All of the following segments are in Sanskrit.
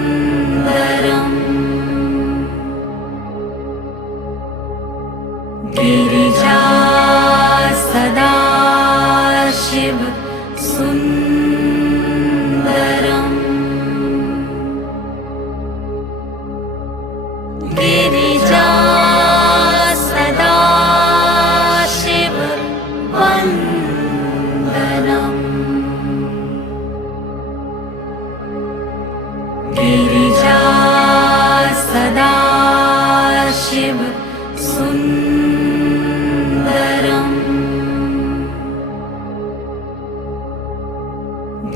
सुन्दरम् गिरिजा सदाशिव सुन्दरम् गिरिजा सदाशिव वन्दनम् गिरिजा सदाशिव सुन्दरम्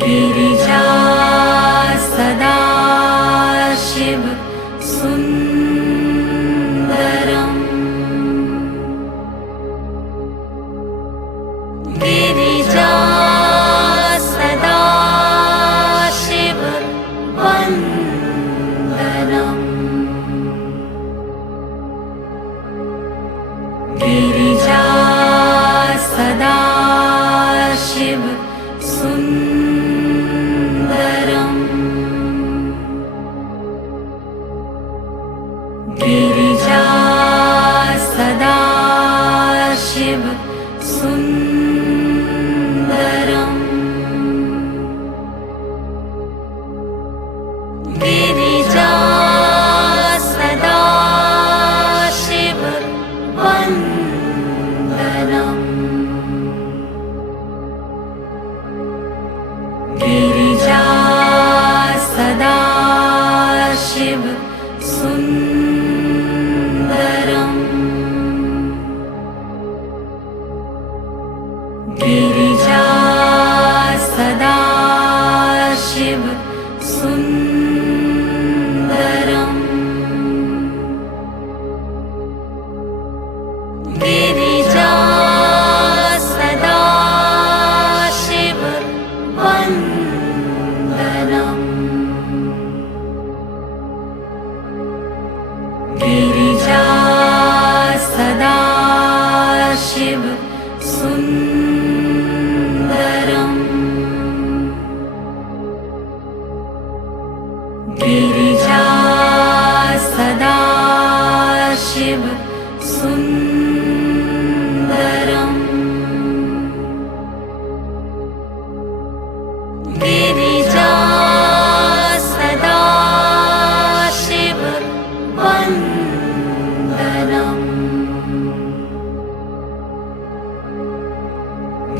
गिरिजा सदाशिव सुन्दरम् गिरिजा सदाशिव वन्दनम् गिरिजा सदाशिव सुन्दरम् गिरिजा सदाशिव सुन्दरम् गिरिजा सदाशिव वन्दनम् गिरिजा सदाशिव सुन्दरम् गिरिजा सदाशिव सुन्दरम् गिरिजा सदाशिव वन्दनम् गिरिजा सदाशिव सुन्दरम् गिरिजा सदाशिव सुन्दरम् गिरिजा सदाशिव वन्दनम्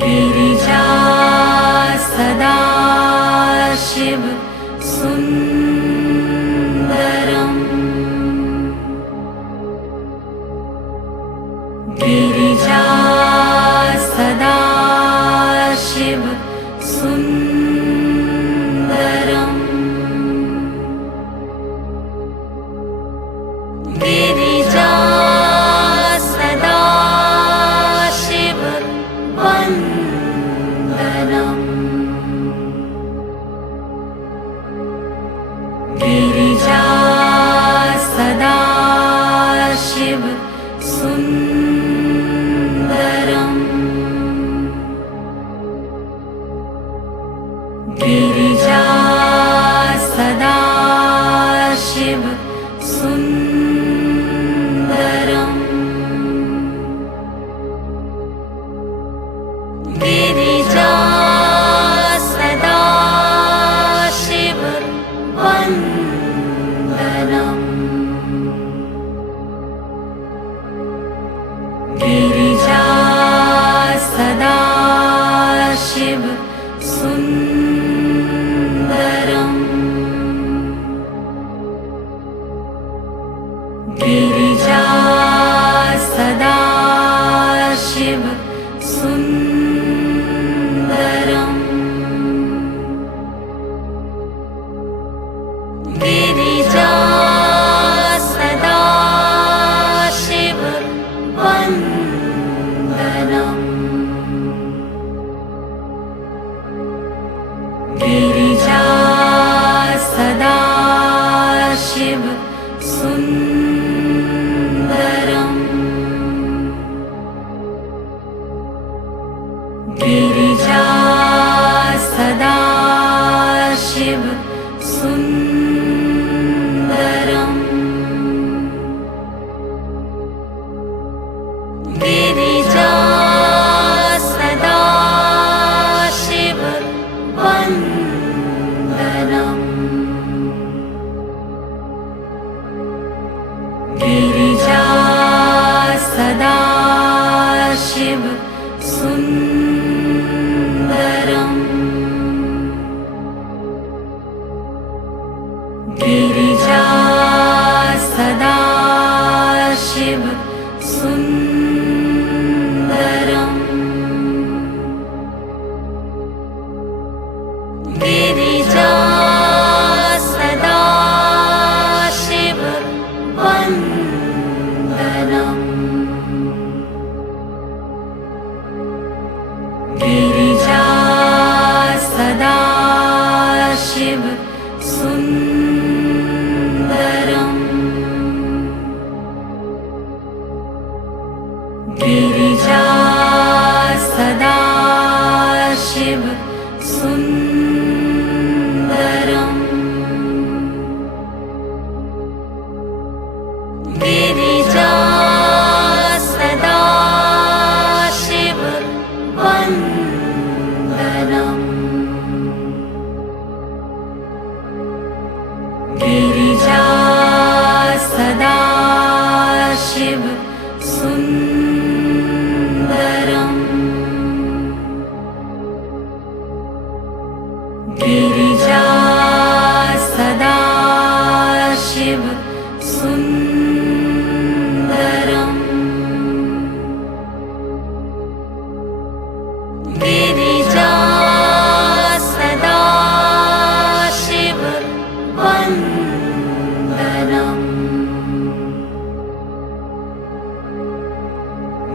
गिरिजा सदाशिव सुन्दरम् गिरिजा सदाशिव सुन्दरम् गिरिजा सदाशिव वन्दनम् गिरिजा सदाशिव सुन्दरम् गिरिजा सदाशिव सुन्दरम् गिरिजा सदाशिव वन्दनम् गिरिजा सदाशिव सुन्दरम् गिरिजा सदाशिव सुन्दरम् गिरिजा सदाशिव वन्दनम् गिरिजा सदाशिव सुन्दरम् गिरिजा सदाशिव गिरिजा सदा शिव वन्दनम् गिरिजा सदा शिव सुन्दरम् गिरिजा सदा शिव सुन्दरम् गिरिजा सदा शिव वन्दनम् गिरिजा सदा शिव सुन्दरम् गिरिजा सदा शिव सुन्दरम् गिरिजा सदा शिव वन्दनम् गिरिजा सदा शिव सुन्दरम् गिरिजा सदा शिव सुन्दरम् गिरिजा सदा शिव वन्दनम्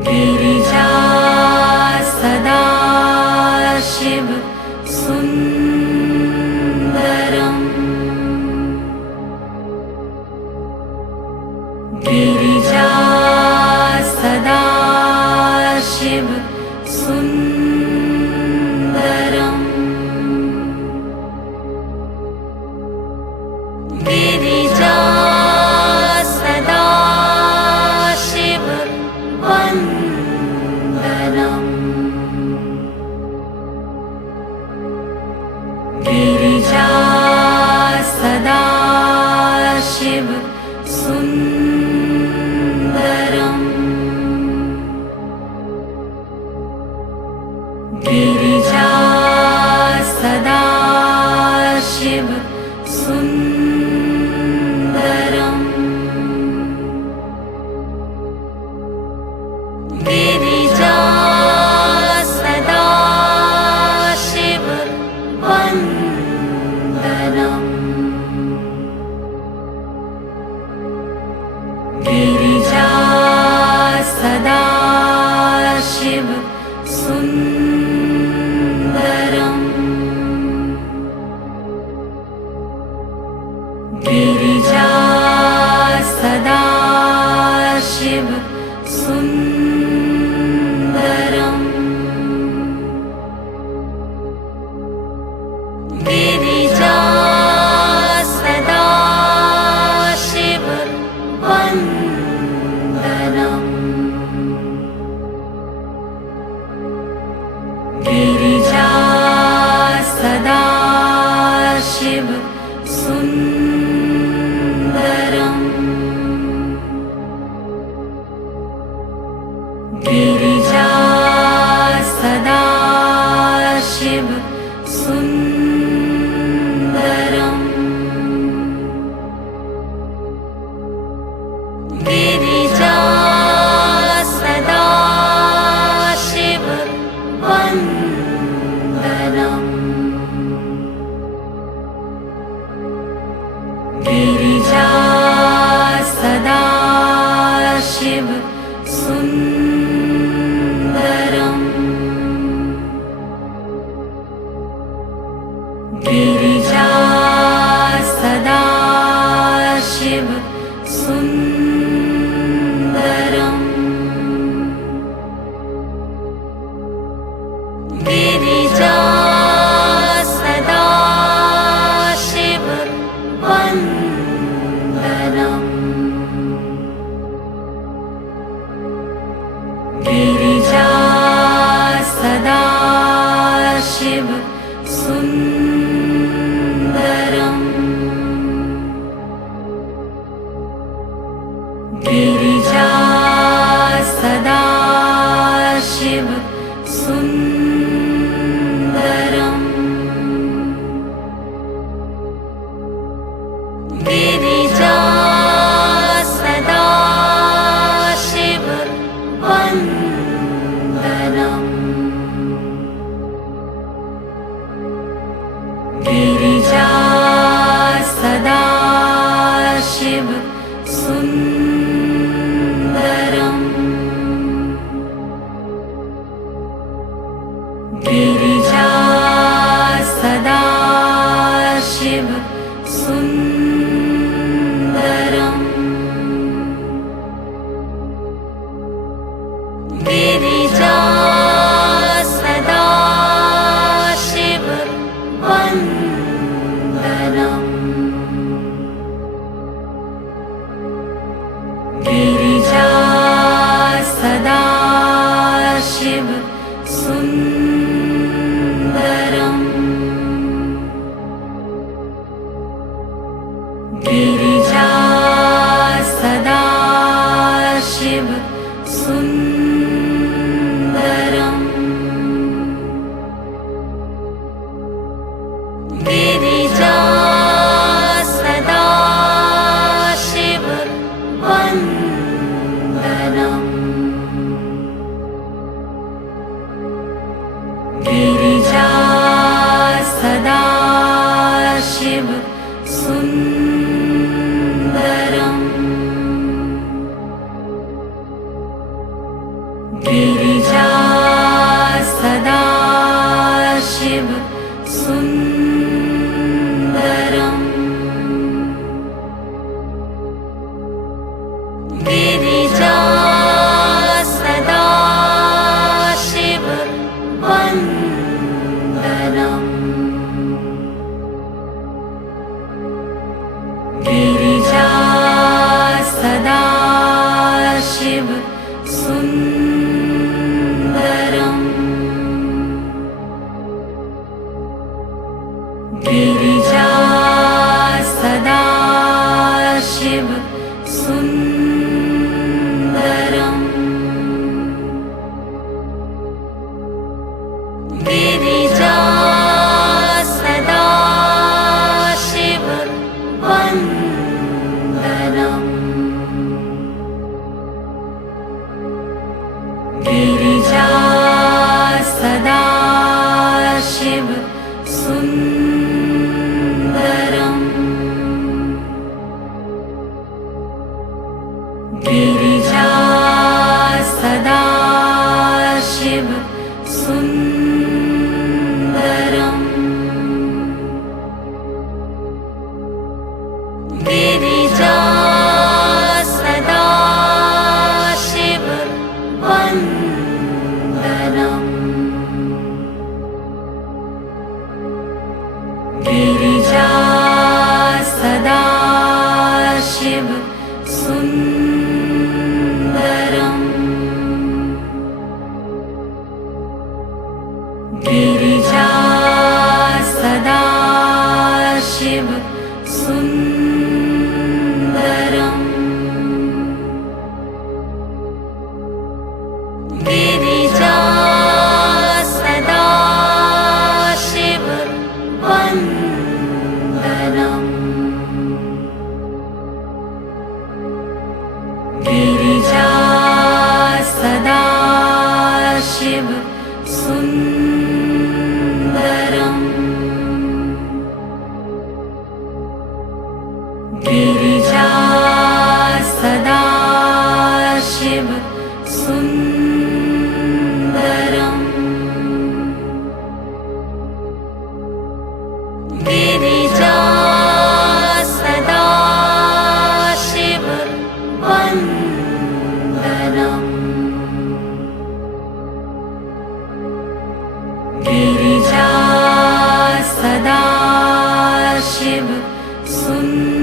गिरिजा सदा शिव सुन्दरम् गिरिजा सदा शिव सुन्दरम् गिरिजा सदा शिव वन्दनम् गिरिजा सदा शिव सुन्दरम् गिरिजा सदा शिव सुन्दरम् गिरिजा सदा शिव वन्दनम् गिरिजा सदा शिव सुन्दरम् गिरिजा सदा शिव सुन्दरम् गिरिजा सदा शिव वन्दनम् गिरिजा सदा शिव सुन्दरम् गिरिजा सदा शिव सुन्दरम् गिरिजा सदा शिव वन्दनम् गिरिजा सदा शिव सुन्दरम् सदाशिव सुन्दरम् गिरिजा सदाशिव सुन्दरम् गिरिजा सदाशिव वन्दनम् गिरिजा सदाशिव सुन्दरम् गिरिजा सदाशिव सुन्दरम् गिरिजा सदाशिव वन्दनम् गिरिजा सदाशिव सुन्दरम् गिरिजा सदाशिव सुन्दरम् गिरिजा सदाशिव वन्दनम् गिरिजा सदाशिव सुन्दरम् गिरिजा सदाशिव सुन्दरम् गिरिजा सदाशिव वन्दनम् गिरिजा सदाशिव सुन्दरम् गिरिजा सदाशिव सुन्दरम् गिरिजा सदाशिव वन्दनम् गिरिजा सदाशिव सुन्दरम् गिरिजा सदाशिव सुन्दरम् गिरिजा सदाशिव वन्दनम् गिरिजा सदाशिव सुन्दरम् गिरिजा सदाशिव सुन्दरम् गिरिजा सदाशिव वन्दनम् गिरिजा सदाशिव सुन्दरम् गिरिजा सदाशिव सुन्दरम् गिरिजा सदाशिव वन्दनम् गिरिजा सदाशिव सुन्दरम्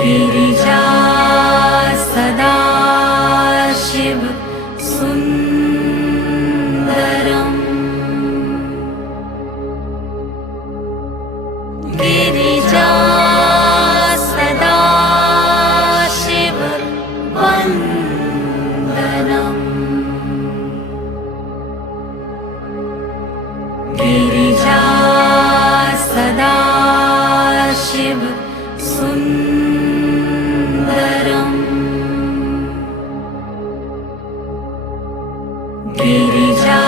गिरिजा सदाशिव सदाशिव सुन्दरम् गिरिजा सदाशिव वन्दनम् गिरिजा सदाशिव सुन्दरम् गिरिजा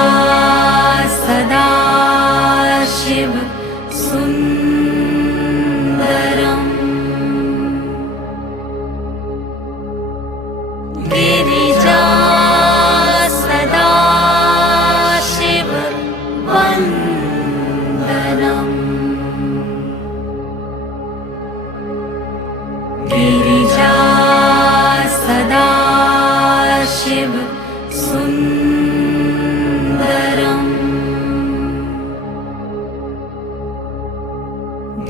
सदाशिव सुन्दरम् गिरिजा सदाशिव वन्दनम् गिरिजा सदाशिव सुन्दरम्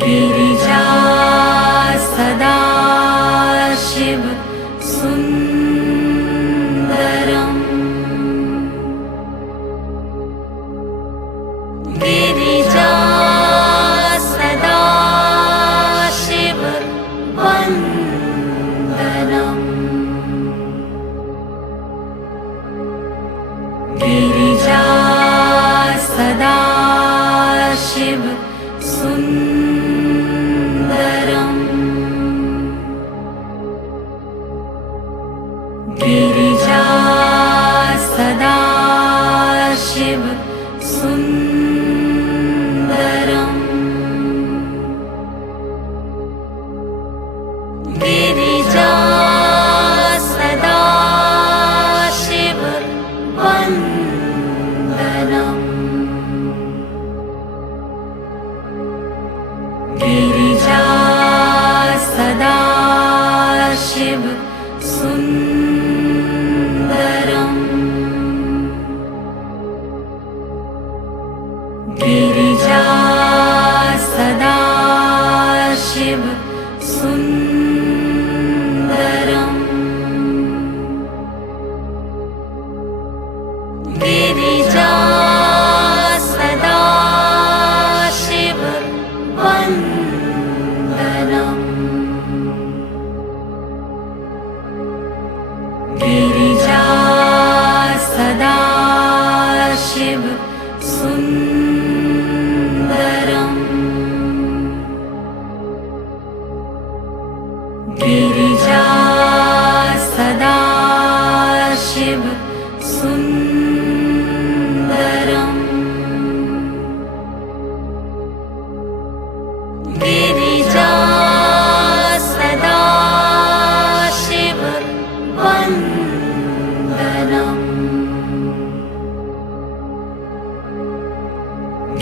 गिरिजा सदाशिव सुन्दरम् गिरिजा सदाशिव वन्दनम् गिरिजा सदाशिव सुन्दरम् गिरिजा सदाशिव सुन्दरम् गिरिजा सदाशिव वन्दनम् गिरिजा सदाशिव सुन्दरम् गिरिजा सदाशिव सुन्दरम् गिरिजा सदाशिव वन्दनम् गिरिजा सदाशिव सुन्दरम् गिरिजा सदाशिव सुन्दरम् गिरिजा सदाशिव वन्दनम्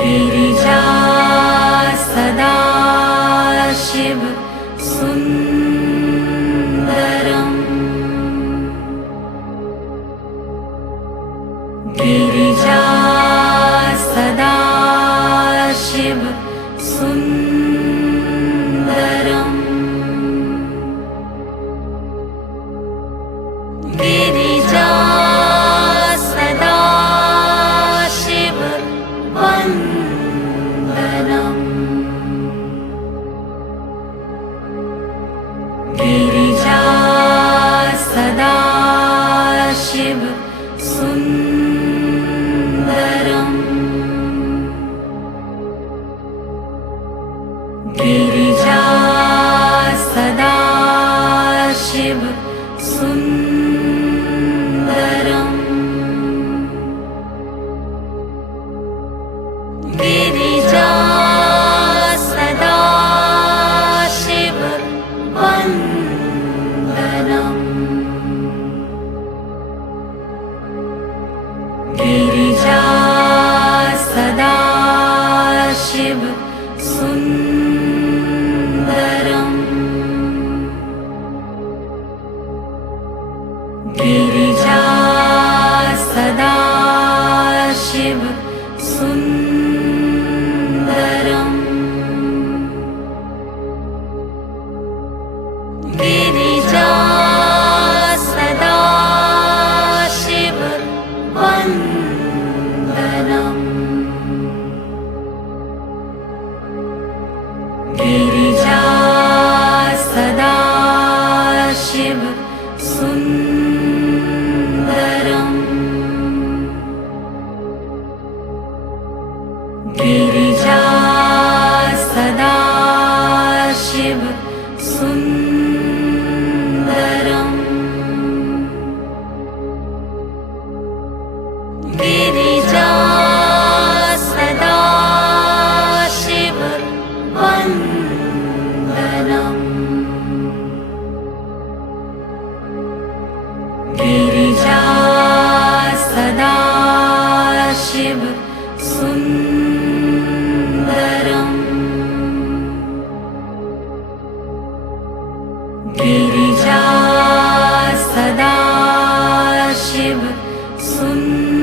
गिरिजा सदाशिव सुन्दरम् गिरिजा सदाशिव सुन्दरम् गिरिजा सदाशिव वन्दनम् गिरिजा सदाशिव सुन्दरम् गिरिजा सदाशिव सुन्दरम् गिरिजा सदाशिव वन्दनम् गिरिजा सदाशिव सुन्दरम् गिरिजा सदाशिव सुन्दरम् गिरिजा सदाशिव सदाशिव सुन्दरम् गिरिजा सदाशिव सुन्दरम् गिरिजा सदाशिव वन्दनम् गिरिजा सदाशिव सुन्दरम् गिरिजा सदाशिव सुन्दरम्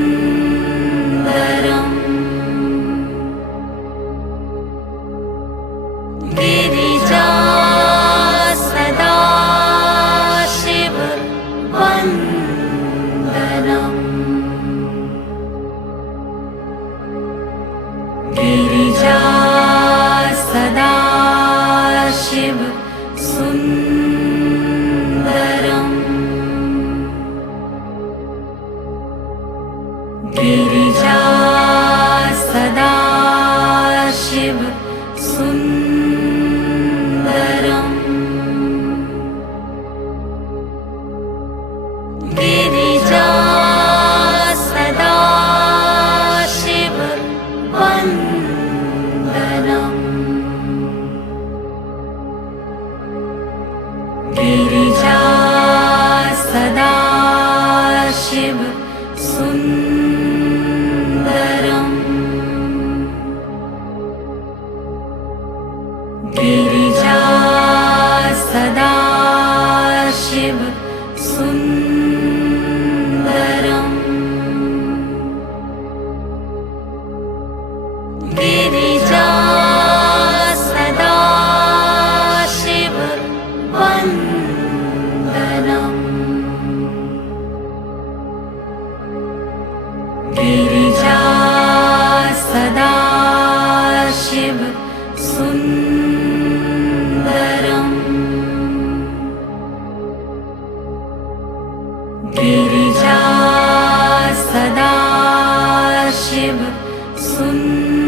गिरिजा सदाशिव वन्दनम् गिरिजा सदाशिव सुन्दरम् गिरिजा सदाशिव सुन्दरम् गिरिजा सदाशिव वन्दनम् गिरिजा सदाशिव सुन्दरम् गिरिजा सदाशिव सुन्दरम् गिरिजा सदाशिव वन्दनम् गिरिजा सदाशिव सुन्दरम् गिरिजा सदाशिव सुन्दरम्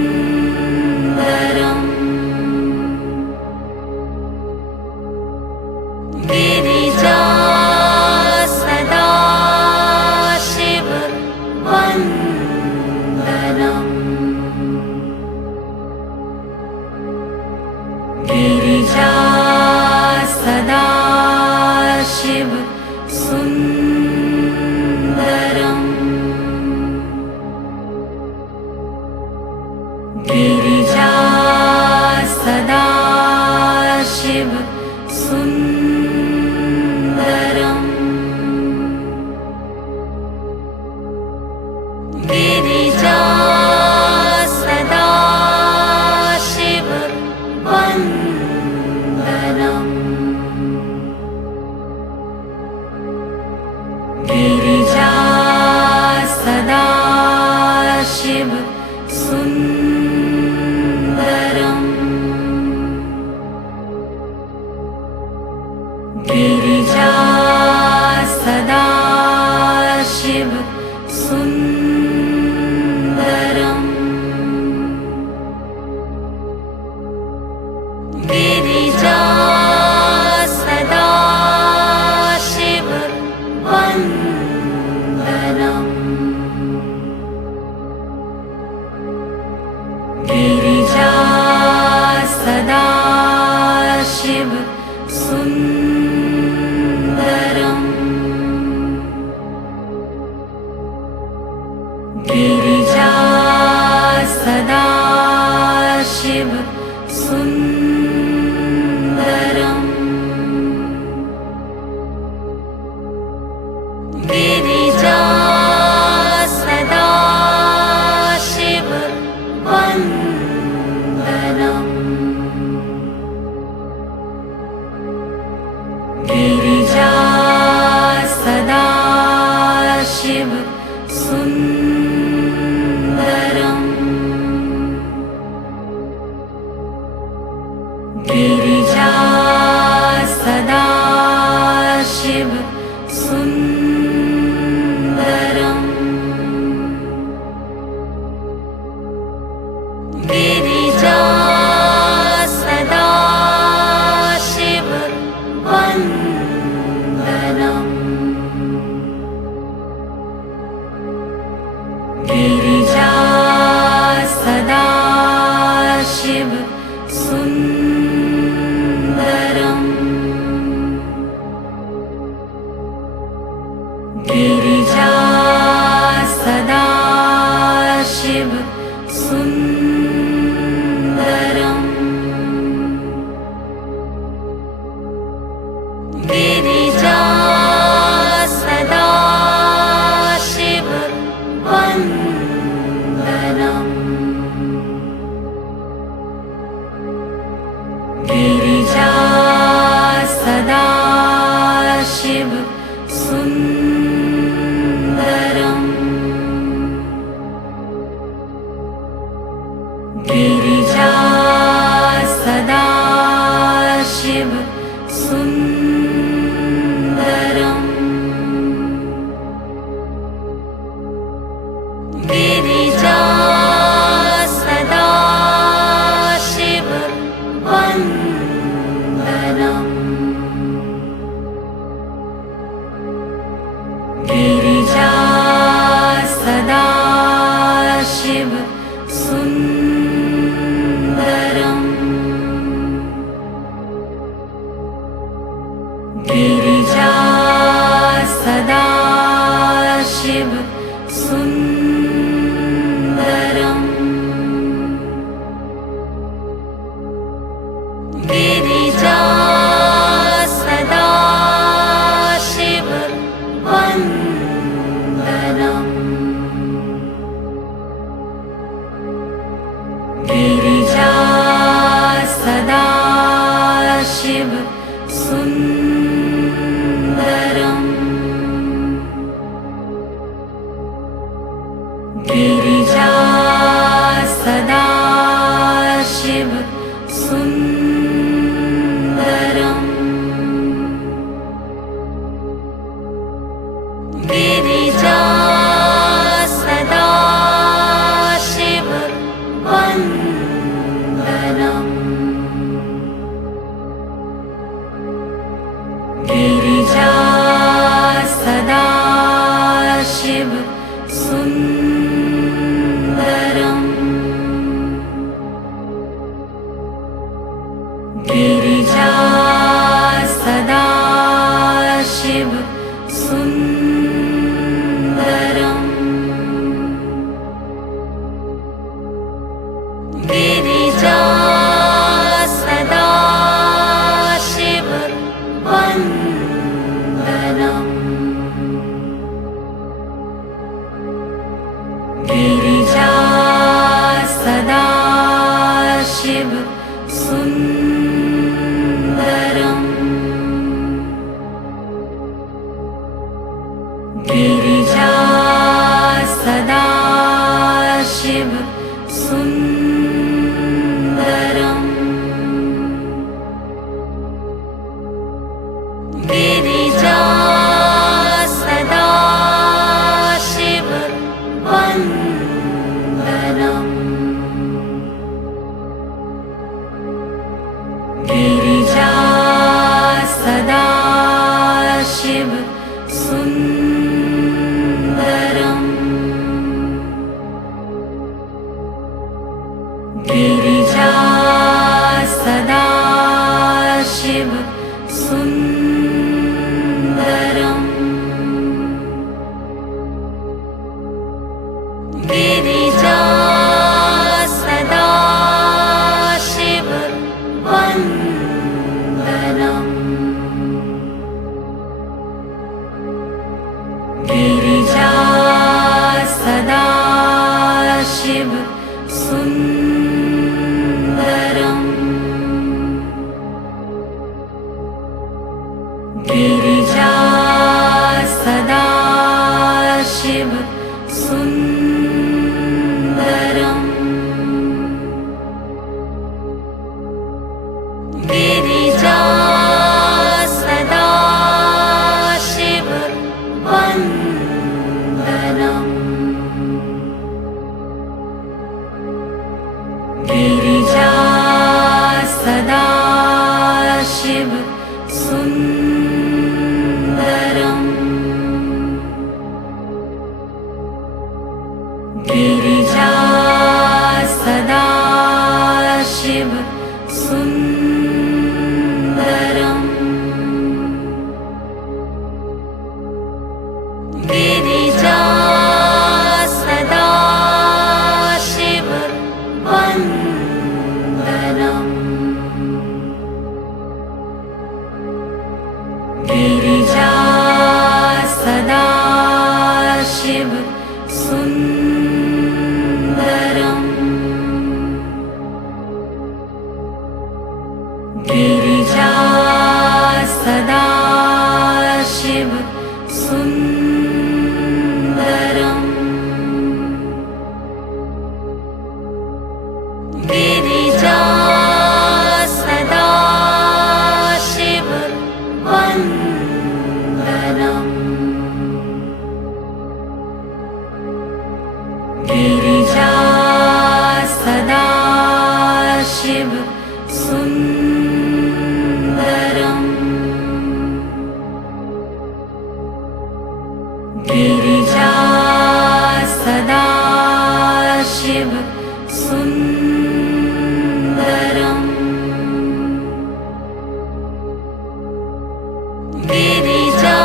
गिरिजा सदाशिव वन्दनम् गिरिजा सदाशिव सुन्दरम् गिरिजा सदाशिव सुन्दरम् गिरिजा सदाशिव वन्दनम् गिरिजा सदाशिव सुन्दरम् गिरिजा सदाशिव सुन्दरम् गिरिजा सदाशिव वन्दनम् गिरिजा सदाशिव सुन्दरम् गिरिजा सदाशिव सुन्दरम् गिरिजा सदाशिव वन्दनम् गिरिजा सदाशिव सुन्दरम् गिरिजा सदाशिव शिव सुन्दरम् गिरिजा सदा शिव वन्दनम् गिरिजा सदा शिव सुन्दरम् गिरिजा सदा शिव सुन्दरम् गिरिजा सदा शिव वन्दनम् गिरिजा सदा शिव सुन्दरम् गिरिजा सदा शिव सुन्दरम् गिरिजा सदा शिव वन्दनम् गिरिजा सदा शिव सुन्दरम् गिरिजा सदा शिव सुन्दरम् गिरिजा सदा शिव वन्दनम् गिरिजा सदा शिव सुन्दरम् गिरिजा सदा शिव सुन्दरम् गिरिजा सदा शिव वन्दनम् गिरिजा सदा शिव सुन्दरम् गिरिजा सदा शिव सुन्दरम् गिरिजा सदा शिव वन्दनम् गिरिजा सदा शिव सुन्दरम् गिरिजा सदा शिव सुन्दरम् गिरिजा सदा शिव वन्दनम् गिरिजा सदा शिव सुन्दरम् गिरिजा सदा शिव सुन्दरम् गिरिजा सदा शिव वन्दनम् गिरिजा सदा शिव सुन्दरम् गिरिजा सदा शिव सुन्दरम् गिरिजा सदा गिरिजा सदाशिव सुन्दरम् गिरिजा सदाशिव सुन्दरम् गिरिजा सदाशिव वन्दनम् गिरिजा सदाशिव सुन्दरम् गिरिजा सदाशिव सुन्दरम् गिरिजा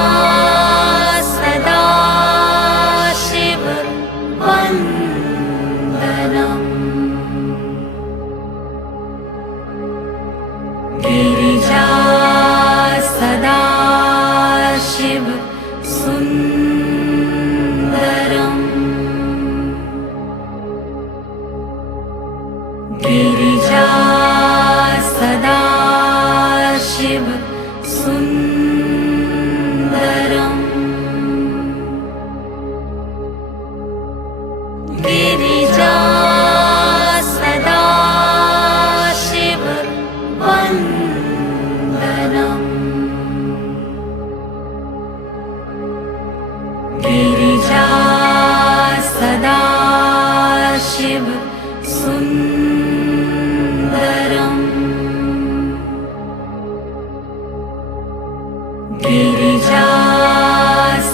सदाशिव वन्दनम् गिरिजा सदाशिव सुन्दरम् गिरिजा सदाशिव सुन्दरम् गिरिजा सदाशिव वन्दनम् गिरिजा सदाशिव सुन्दरम् गिरिजा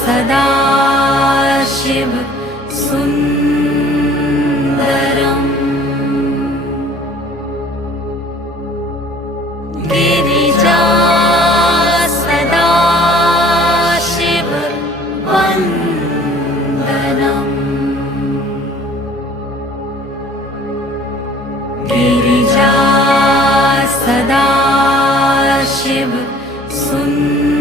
सदाशिव सुन्दरम् गिरिजा सदाशिव वन्दनम् गिरिजा सदाशिव सुन्दरम्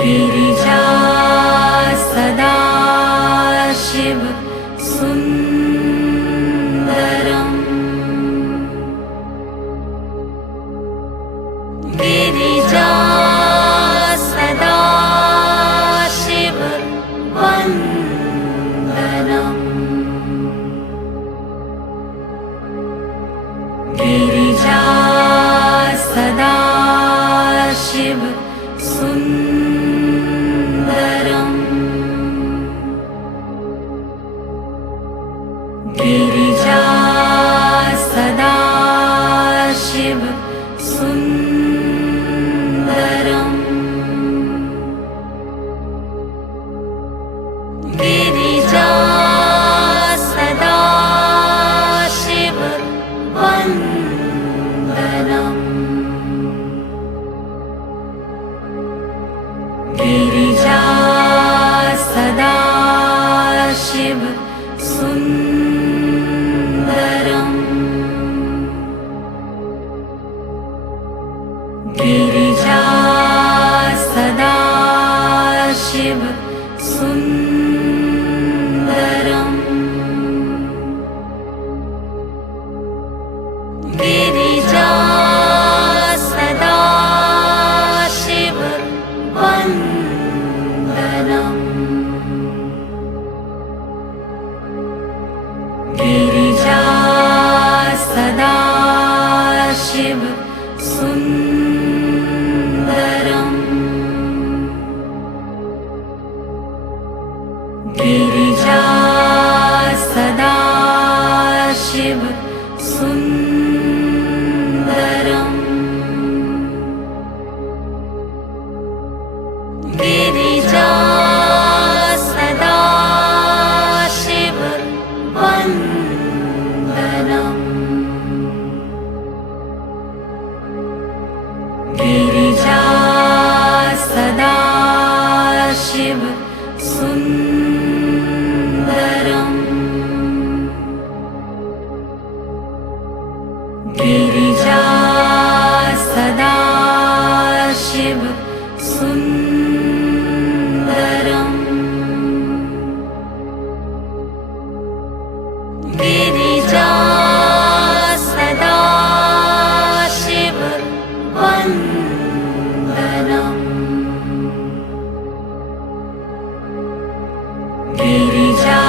गिरिजा सदाशिव सुन्दरम् गिरिजा सदाशिव वन्दनम् गिरिजा सदाशिव सुन्दरम् गिरिजा सदाशिव सुन्दरम् गिरिजा सदाशिव वन्दनम् गिरिजा सदाशिव सुन्दरम् गिरिजा सदाशिव सुन्दरम् गिरिजा सदाशिव वन्दनम् गिरिजा सदाशिव सुन्दरम् गिरिजा सदाशिव सुन्दरम् गिरिजा सदाशिव वन्दनम् गिरिजा सदाशिव सुन्दरम् गिरिजा सदाशिव सुन्दरम् गिरिजा सदाशिव वन्दनम् गिरिजा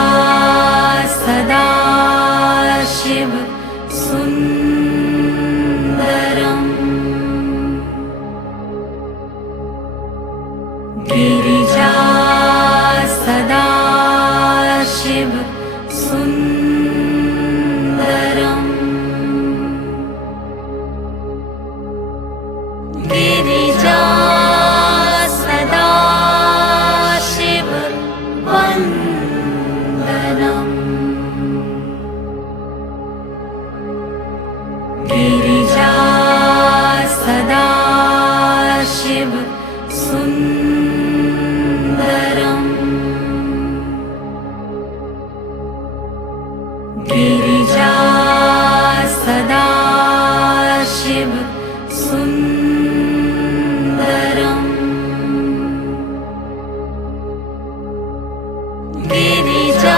सदाशिव सुन्दरम् गिरिजा सदाशिव सुन्दरम् गिरिजा सदाशिव वन्दनम् गिरिजा सदाशिव सुन्दरम् गिरिजा सदाशिव सुन्दरम् गिरिजा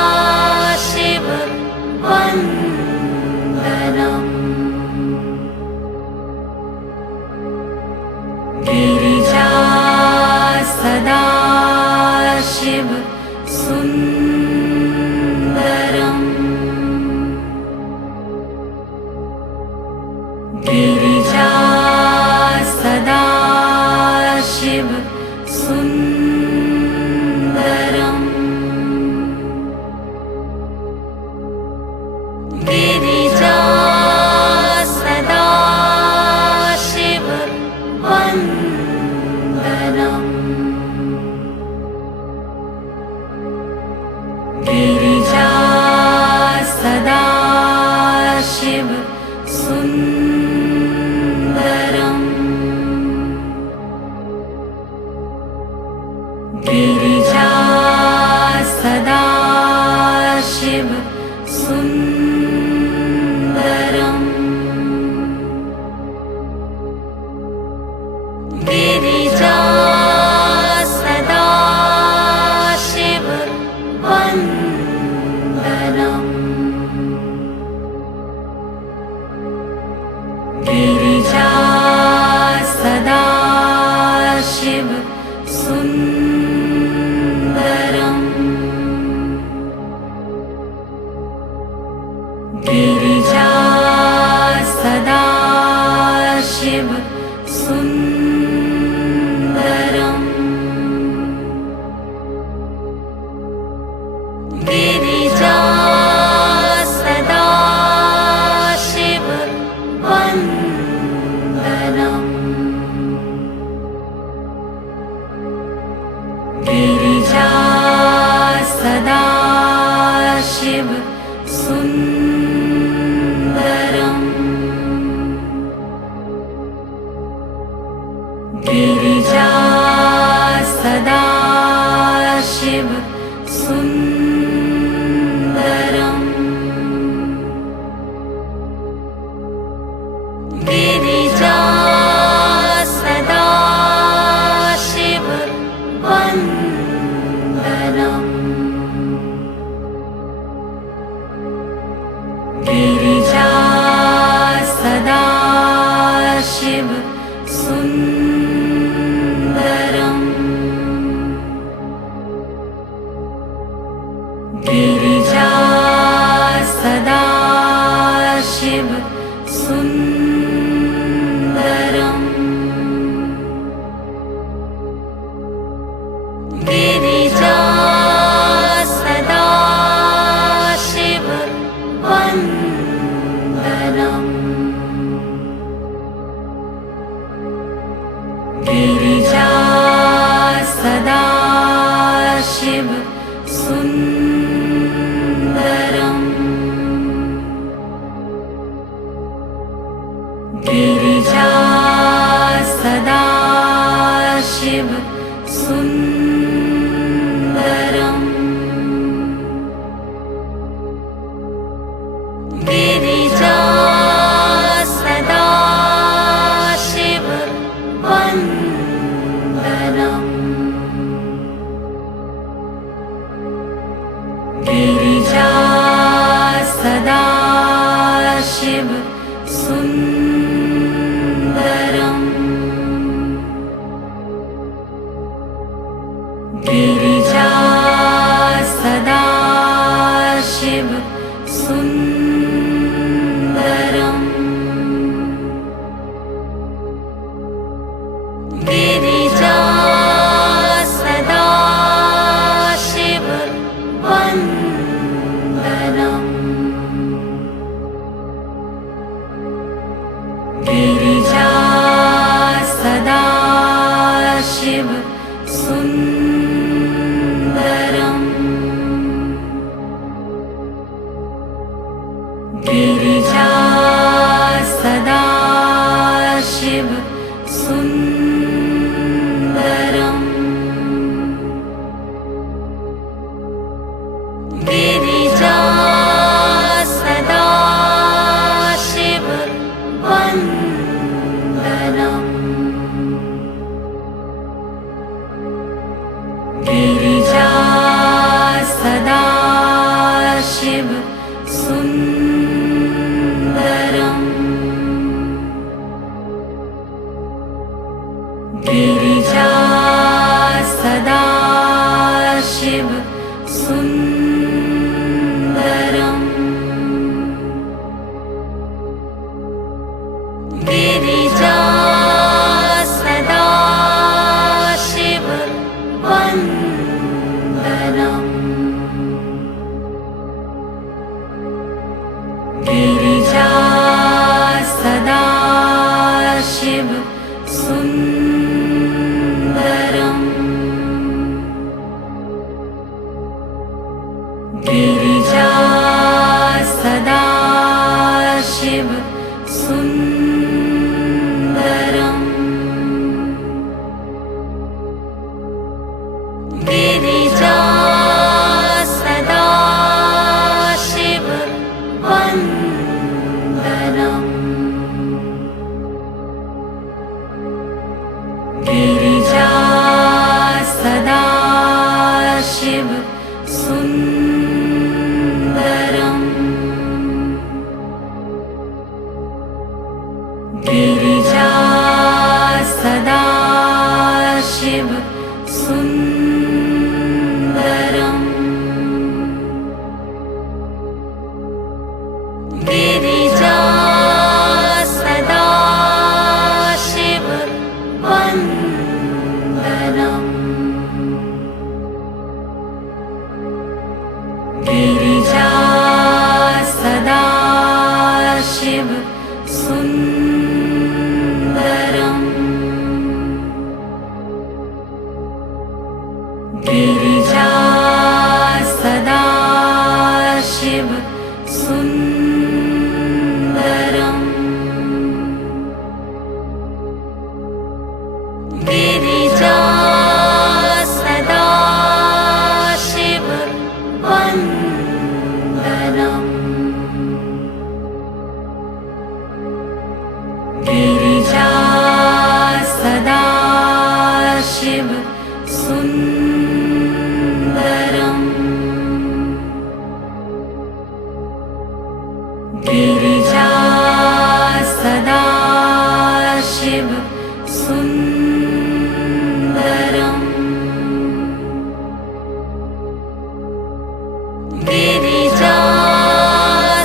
सदाशिव वन्दनम् गिरिजा सदाशिव सुन्दरम् गिरिजा सदाशिव सुन्दरम् गिरिजा सदाशिव वन्दनम् गिरिजा सदाशिव सुन्दरम् गिरिजा सदाशिव सुन्दरम् गिरिजा सदाशिव वन्दनम् गिरिजा सदाशिव सुन्दरम् गिरिजा सदाशिव सुन्दरम् गिरिजा सदाशिव वन्दनम् गिरिजा सदाशिव सुन्दरम् गिरिजा सदाशिव सुन्दरम् गिरिजा सदाशिव वन्दनम् गिरिजा सदाशिव सुन्दरम् गिरिजा सदाशिव सुन्दरम् गिरिजा सदाशिव वन्दनम् गिरिजा सदाशिव सुन्दरम् गिरिजा सदाशिव सुन्दरम् गिरिजा सदा शिव वन्दनम् गिरिजा सदा शिव सुन्दरम् गिरिजा सदा शिव सुन्दरम् गिरिजा सदा शिव वन्दनम् गिरिजा सदा शिव सुन्दरम् गिरिजा सदा शिव सुन्दरम् गिरिजा सदा शिव वन्दनम् गिरिजा सदा शिव सुन्दरम् गिरिजा सदा शिव सुन्दरम् गिरिजा सदा शिव वन्दनम् गिरिजा सदा शिव सुन्दरम् गिरिजा सदा शिव सुन्दरम् गिरिजा सदा शिव वन्दनम् गिरिजा सदा शिव सुन्दरम् गिरिजा सदा शिव सुन्दरम् गिरिजा सदा शिव वन्दनम् गिरिजा सदा शिव सुन्दरम् गिरिजा सदा शिव सुन्दरम् गिरिजा सदा शिव वन्दनम् गिरिजा सदा शिव सुन्दरम् गिरिजा सदा शिव सुन्दरम् गिरिजा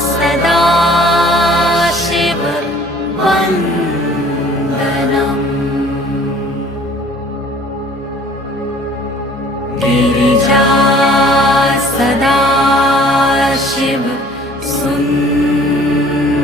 सदा शिव वन्दनम् गिरिजा सदा शिव सुन्दरम्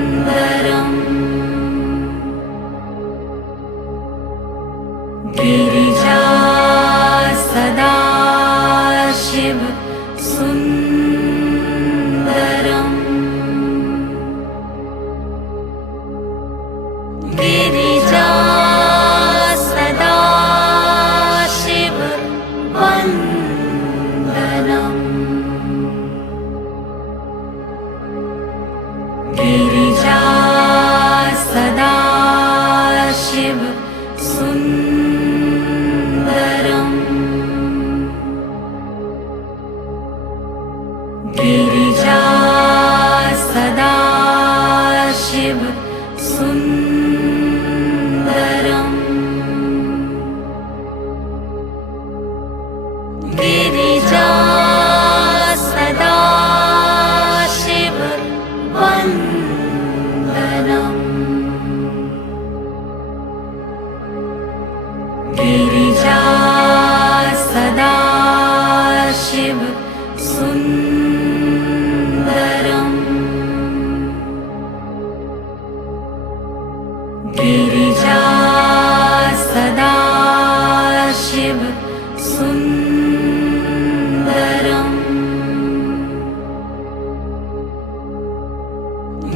गिरिजा सदाशिव सुन्दरम् गिरिजा सदाशिव सुन्दरम् गिरिजा सदाशिव वन्दनम् गिरिजा सदाशिव सुन्दरम् गिरिजा सदाशिव सुन्दरम्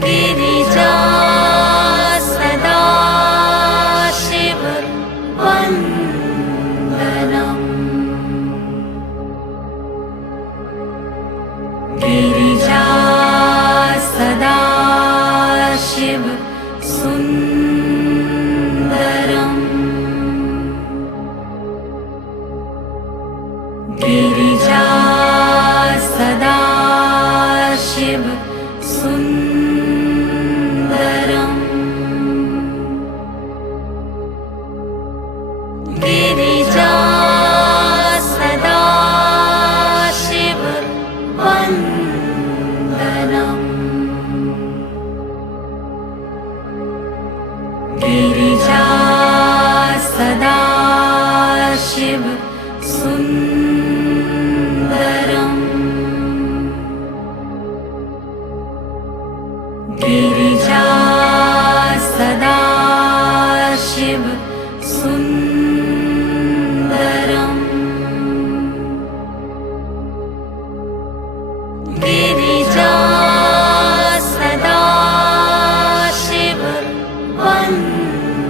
गिरिजा सदाशिव वन्दनम् गिरिजा सदाशिव सुन्दरम् गिरिजा सदाशिव सुन्दरम् गिरिजा सदाशिव वन्दनम् गिरिजा सदाशिव सुन्दरम् गिरिजा सदाशिव सुन्दरम् गिरिजा सदाशिव वन्दनम्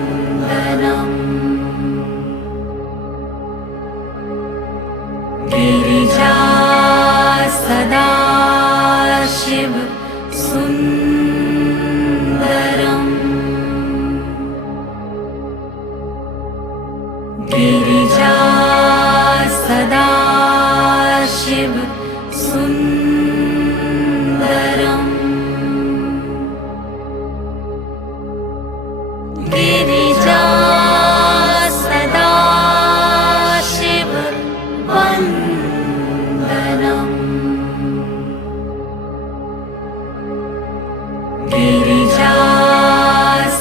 गिरिजा सदाशिव सुन्दरम् गिरिजा सदाशिव सुन्दरम् गिरिजा सदाशिव वन्दनम् गिरिजा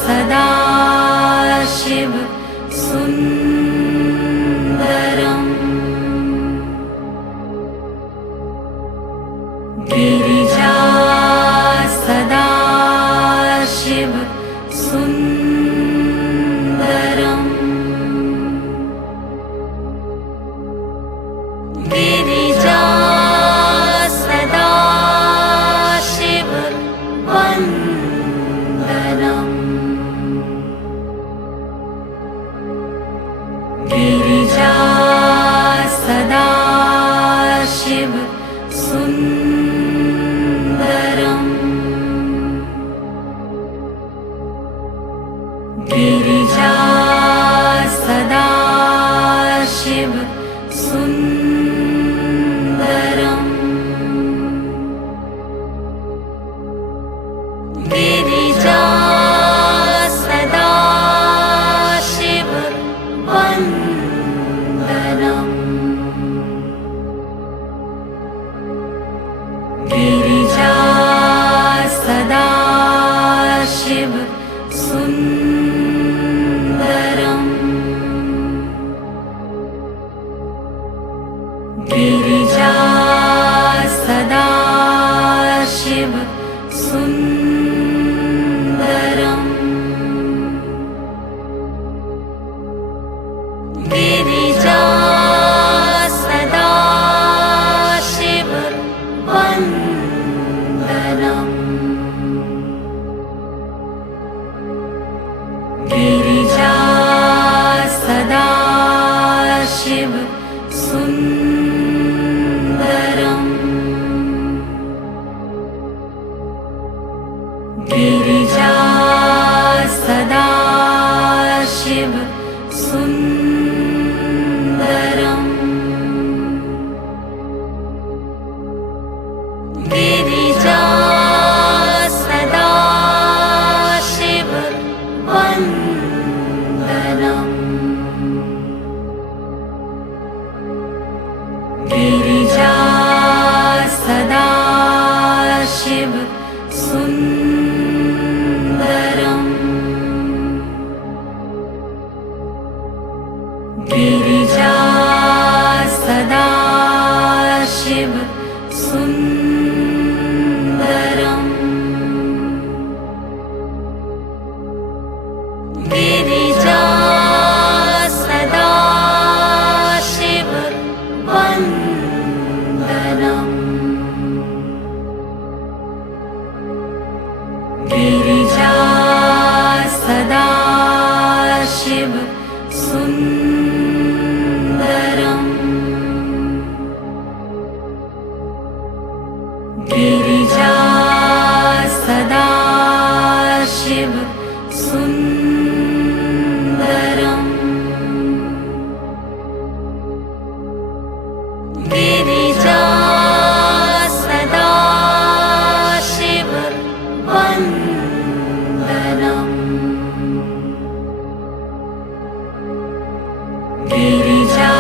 सदाशिव सुन्दरम् गिरिजा सदाशिव सुन्दरम् गिरिजा सदाशिव वन्दनम् गिरिजा सदाशिव सुन्दरम् गिरिजा सदाशिव सुन्दरम् गिरिजा सदाशिव वन्दनम् गिरिजा सदाशिव सुन्दरम् गिरिजा सदाशिव सुन्दरम् गिरिजा सदाशिव वन्दनम् गिरिजा सदाशिव सुन्दरम् गिरिजा सदा शिव सुन्दरम् गिरिजा सदा शिव वन्दनम् गिरिजा सदा शिव सुन्दरम् गिरिजा सदा शिव सुन्दरम् गिरिजा सदा शिव वन्दनम् गिरिजा सदा शिव सुन्दरम् गिरिजा सदा शिव सुन्दरम् गिरिजा सदा शिव वन्दनम् गिरिजा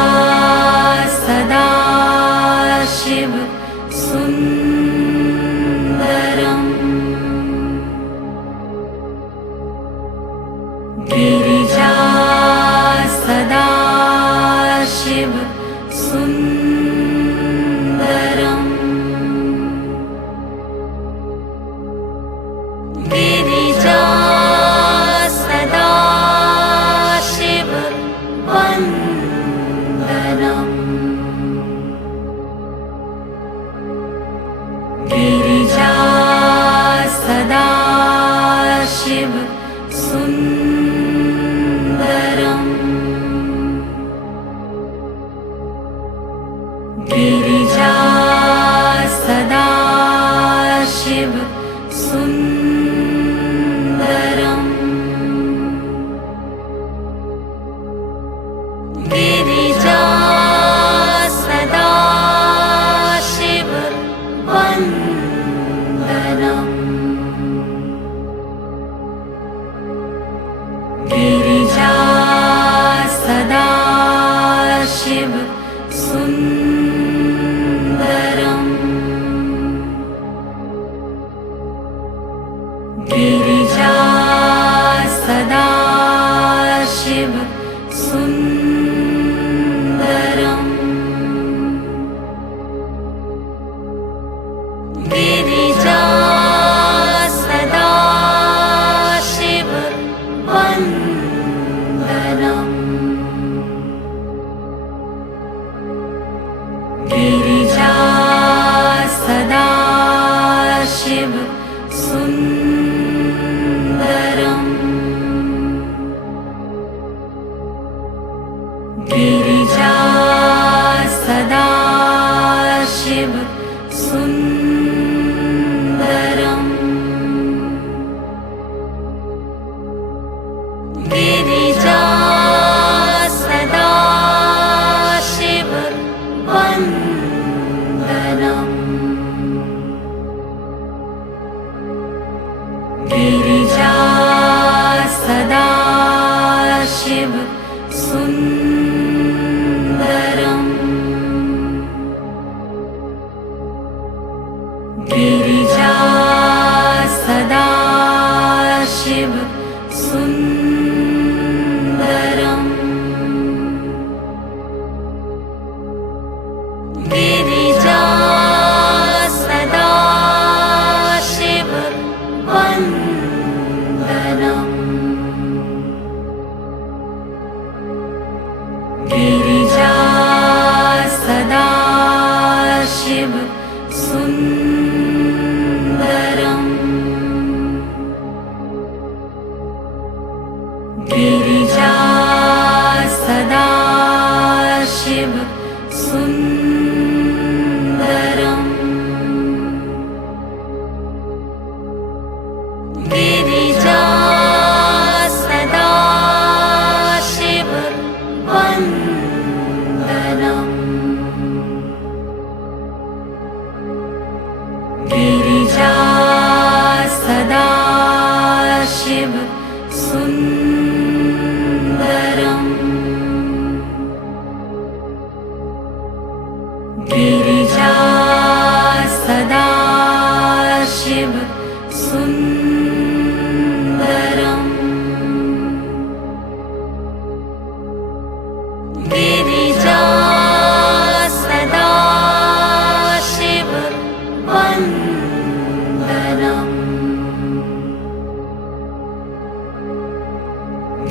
सदा शिव सुन्दरम् गिरिजा सदा शिव सुन्दरम् गिरिजा सदा शिव वन्दनम् गिरिजा सदा शिव सुन्दरम् गिरिजा सदा शिव सुन्दरम् गिरिजा सदा शिव वन्दनम् गिरिजा सदा शिव सुन्दरम् गिरिजा सदा शिव सुन्दरम् गिरिजा सदा शिव वन्दनम् गिरिजा सदा शिव सुन्दरम् गिरिजा सदा शिव सुन्दरम् गिरिजा सदा शिव वन्दनम् गिरिजा सदा शिव सुन्दरम् गिरिजा सदा शिव सुन्दरम् गिरिजा सदा शिव वन्दनम् गिरिजा सदा शिव सुन्दरम् गिरिजा सदा शिव सुन्दरम् गिरिजा सदाशिव वन्दनम् गिरिजा सदाशिव सुन्दरम् गिरिजा सदाशिव सुन्दरम् गिरिजा सदाशिव वन्दनम्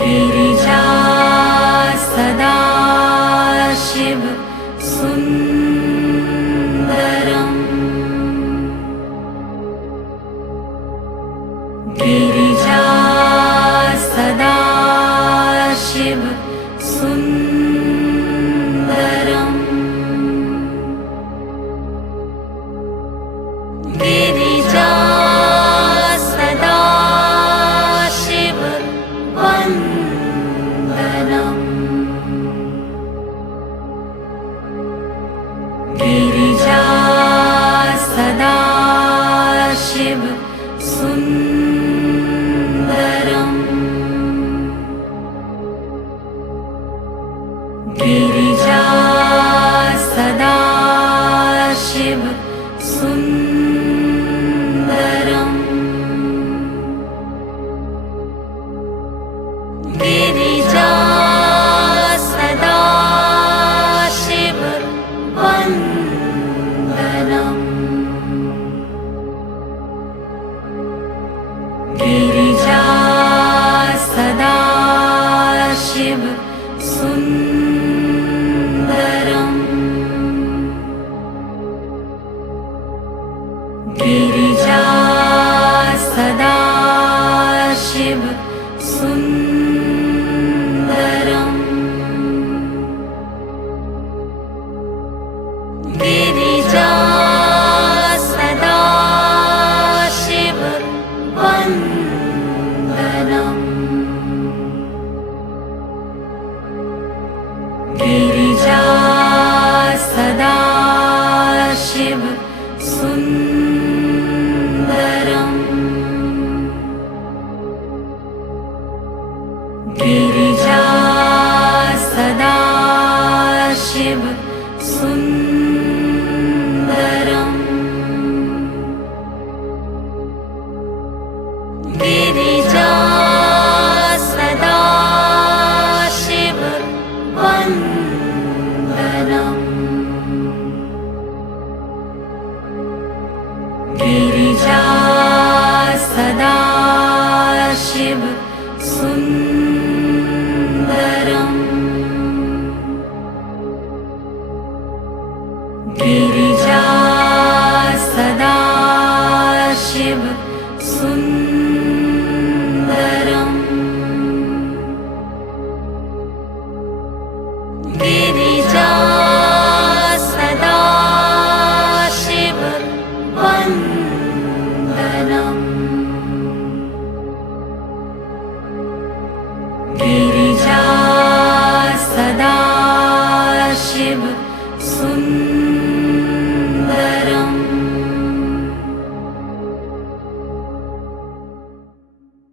गिरिजा सदाशिव सुन्दरम् गिरिजा सदाशिव सुन्दरम् गिरिजा सदाशिव वन्दनम् गिरिजा सदाशिव सुन्दरम् गिरिजा सदाशिव सुन्दरम् गिरिजा सदाशिव वन्दनम् गिरिजा सदाशिव सुन्दरम् गिरिजा सदाशिव सुन्दरम् गिरिजा सदाशिव वन्दनम् गिरिजा सदाशिव सुन्दरम् गिरिजा सदाशिव सुन्दरम् गिरिजा सदाशिव वन्दनम् गिरिजा सदाशिव सुन्दरम् गिरिजा सदाशिव सुन्दरम् गिरिजा सदाशिव वन्दनम् गिरिजा सदाशिव सुन्दरम्